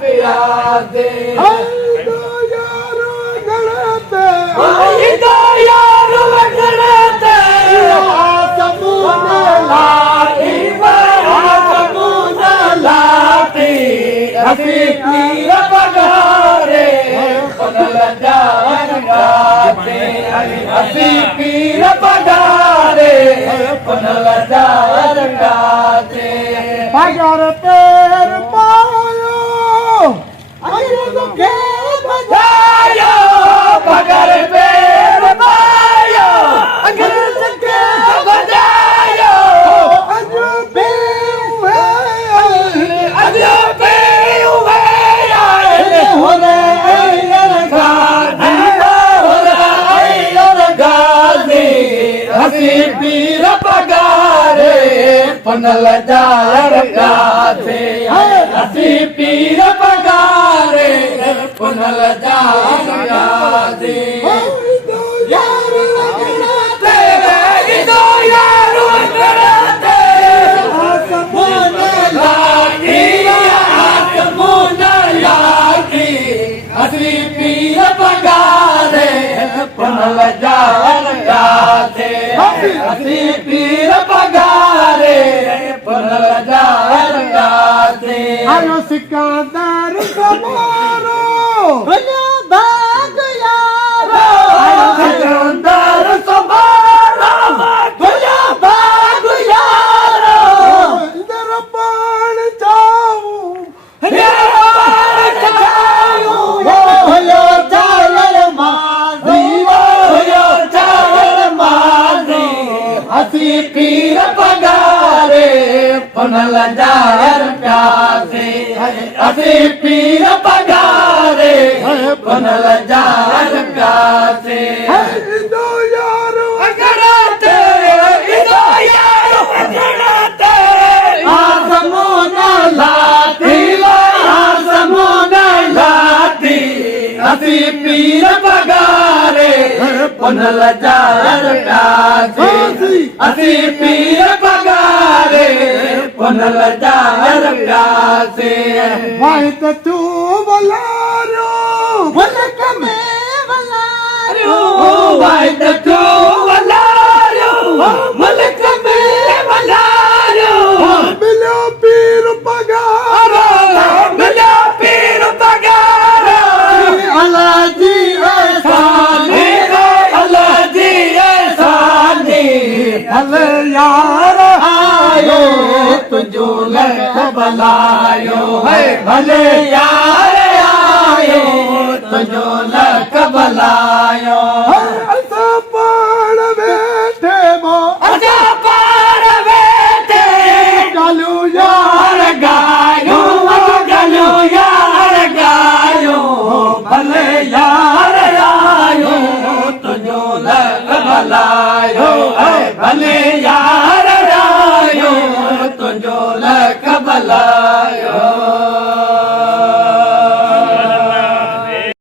प्यादे दो यारो गणते दो यारो गणते समून लाती समून लाती हसी पीर पगारे पनल जान गाते हसी पीर पगारे पनल जान गाते पगार पेर पायो अगर तो के बजायो पगार पेर पायो अगर तो के बजायो अजो पे हुए हो रे गाजी हसी पीर पगारे पनल जार गाथे हसी पीर पगारे पनल जार गाथे दो यारो गणते दो यारो गणते समून लागी आसमून लागी हसी पीर पगारे पनल जार गाथे हसी पीर पगारे पनल जार गाथे आयो सिकंदर कमारो भला भाग यारो सिकंदर सवारो भला भाग यारो इधर पान जाऊं होयो चालर माजी होयो चालर माजी हसी पीर पगारे पनल जार प्यासे हसी पीर पगारे पनल जार प्यासे दो यारो गणते दो यारो गणते आसमून लाती आसमून लाती हसी पीर पगारे पनल जार प्यासे हसी पीर पगारे पनल जार प्यासे भाई तो तू बलारो भलक में बलारो भाई तू वलारो मलक में वलारो मिलो पीर पगारो मिला पीर पगारो अलाजी सानी अल्लाह जी सानी हल यार आयो तुझो लख बलायो है भले यार आयो तुझो लख बलायो ऐसा पान बैठे मो अजा पार बैठे चालू यार गायो गलो यार गायो भले यार आयो तुझो लख बलायो है भले यार आयो तुझो लख बलायो